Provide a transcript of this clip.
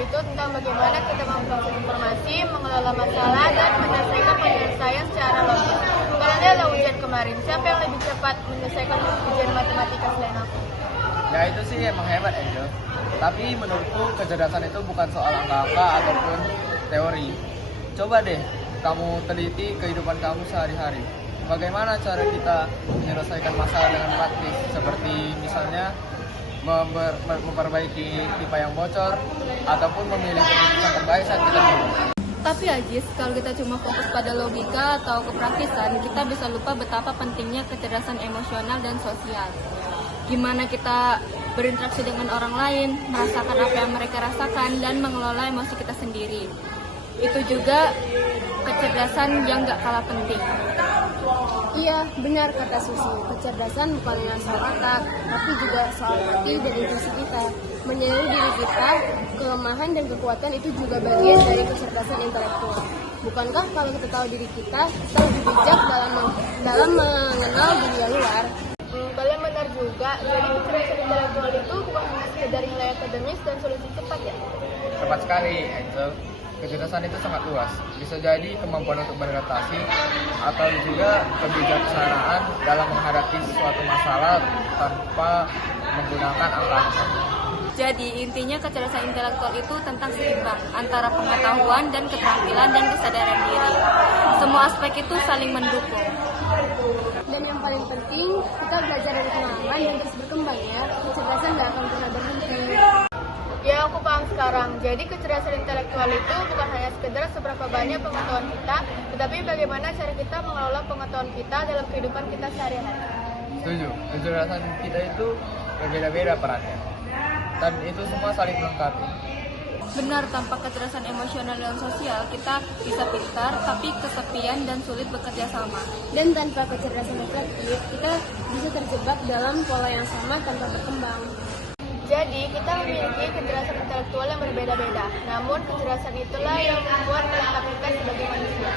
itu tentang bagaimana kita memproses informasi, mengelola masalah, dan menyelesaikan penyelesaian secara logis. Kalau adalah ujian kemarin, siapa yang lebih cepat menyelesaikan ujian matematika selain aku? Ya itu sih emang hebat Angel. Tapi menurutku kecerdasan itu bukan soal angka-angka ataupun teori. Coba deh kamu teliti kehidupan kamu sehari-hari. Bagaimana cara kita menyelesaikan masalah dengan praktis, seperti misalnya memperbaiki pipa yang bocor ataupun memilih keputusan terbaik saat kita bingung. Tapi Ajis, kalau kita cuma fokus pada logika atau kepraktisan, kita bisa lupa betapa pentingnya kecerdasan emosional dan sosial. Gimana kita berinteraksi dengan orang lain, merasakan apa yang mereka rasakan, dan mengelola emosi kita sendiri. Itu juga kecerdasan yang gak kalah penting. Iya, benar kata Susi. Kecerdasan bukan hanya soal otak, tapi juga soal hati dan intuisi kita. Menyadari diri kita, kelemahan dan kekuatan itu juga bagian dari kecerdasan intelektual. Bukankah kalau kita tahu diri kita lebih bijak dalam mengenal dunia luar? Kalian benar juga, jadi kecerdasan intelektual itu bukan hanya sekedar nilai akademis dan solusi cepat ya? Tepat sekali Angel. Kecerdasan itu sangat luas. Bisa jadi kemampuan untuk beradaptasi atau juga kebijaksanaan dalam menghadapi suatu masalah tanpa menggunakan angka-angka. Jadi intinya kecerdasan intelektual itu tentang seimbang antara pengetahuan dan keterampilan dan kesadaran diri. Semua aspek itu saling mendukung. Dan yang paling penting, kita belajar dari pengalaman dan terus berkembang ya. Kecerdasan gak akan pernah berhenti. Ya, aku paham sekarang. Jadi kecerdasan intelektual itu bukan hanya sekedar seberapa banyak pengetahuan kita, tetapi bagaimana cara kita mengelola pengetahuan kita dalam kehidupan kita sehari-hari. Setuju, kecerdasan kita itu berbeda-beda perannya. Dan itu semua saling melengkapi. Benar, tanpa kecerdasan emosional dan sosial, kita bisa pintar, tapi kesepian dan sulit bekerja sama. Dan tanpa kecerdasan reflektif, kita bisa terjebak dalam pola yang sama tanpa berkembang. Jadi, kita memiliki kecerdasan intelektual yang berbeda-beda. Namun, kecerdasan itulah yang membuat melengkapi kita sebagai manusia.